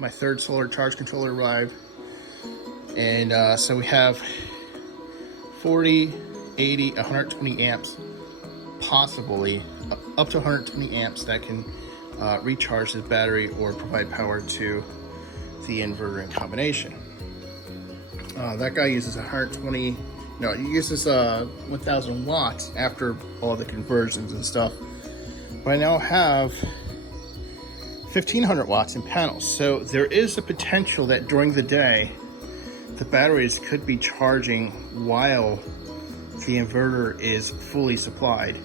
my third solar charge controller arrived. And so we have 40, 80, 120 amps, possibly up to 120 amps that can recharge this battery or provide power to the inverter in combination. That guy uses 120, no, he uses 1000 watts after all the conversions and stuff. But I now have 1500 watts in panels. So there is a potential that during the day, the batteries could be charging while the inverter is fully supplied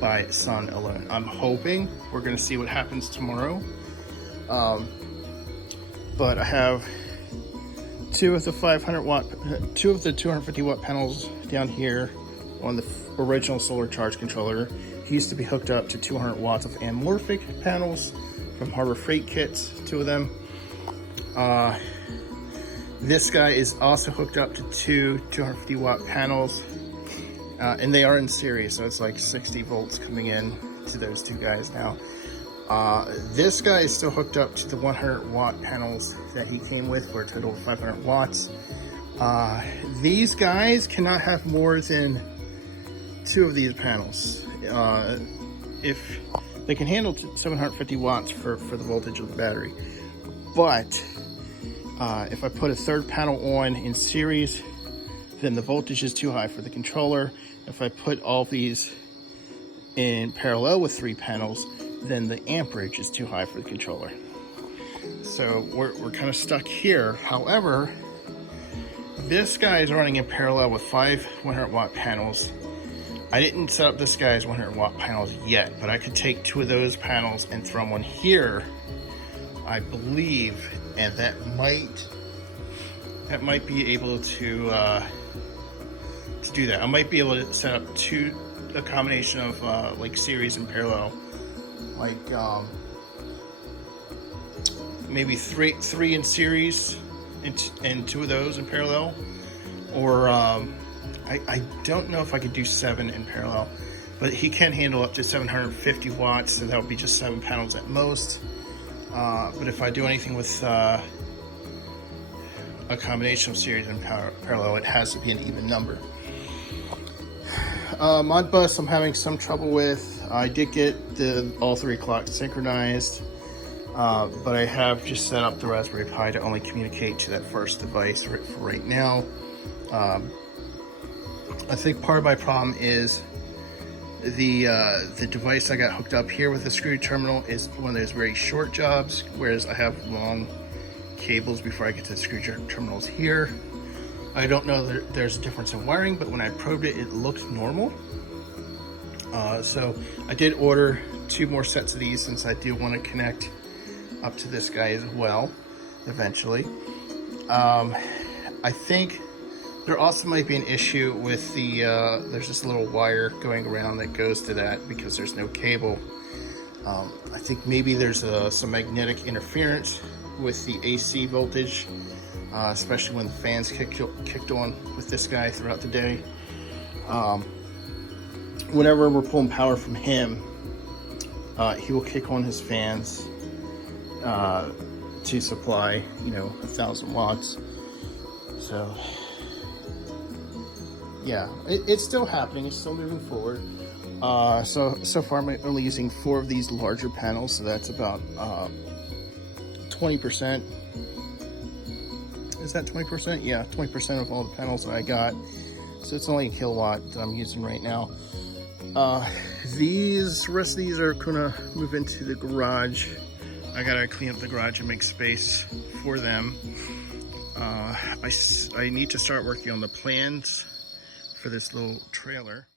by sun alone. I'm hoping. We're gonna see what happens tomorrow. But I have two of the 250 watt panels down here on the original solar charge controller. He used to be hooked up to 200 watts of amorphic panels from Harbor Freight kits, 2 of them. This guy is also hooked up to 250 watt panels, and they are in series, so it's like 60 volts coming in to those 2 guys now. This guy is still hooked up to the 100 watt panels that he came with for a total of 500 watts. These guys cannot have more than 2 of these panels. If they can handle 750 watts for the voltage of the battery. But if I put a third panel on in series, then the voltage is too high for the controller. If I put all these in parallel with 3 panels, then the amperage is too high for the controller. So we're kind of stuck here. However, this guy is running in parallel with 5 100 watt panels. I didn't set up this guy's 100 watt panels yet, but I could take 2 of those panels and throw them on here, I believe, and that might be able to do that. I might be able to set up a combination of like series and parallel, like maybe three in series and 2 of those in parallel, or I don't know if I could do 7 in parallel, but he can handle up to 750 watts, so that would be just 7 panels at most. But if I do anything with a combination of series and parallel, it has to be an even number. Modbus I'm having some trouble with. I did get all 3 clocks synchronized, but I have just set up the Raspberry Pi to only communicate to that first device for right now. I think part of my problem is the device I got hooked up here with the screw terminal is one of those very short jobs, whereas I have long cables before I get to the screw terminals here. I don't know that there's a difference in wiring, but when I probed it, it looked normal. So I did order 2 more sets of these, since I do want to connect up to this guy as well eventually. I think there also might be an issue with the there's this little wire going around that goes to that because there's no cable. I think maybe there's some magnetic interference with the AC voltage, especially when the fans kicked on with this guy throughout the day. Whenever we're pulling power from him, he will kick on his fans to supply, 1000 watts. So yeah, it's still happening. It's still moving forward. So far I'm only using 4 of these larger panels, so that's about 20%. Is that 20%? Yeah, 20% of all the panels that I got. So it's only a kilowatt that I'm using right now. The rest of these are gonna move into the garage. I gotta clean up the garage and make space for them. I need to start working on the plans for this little trailer.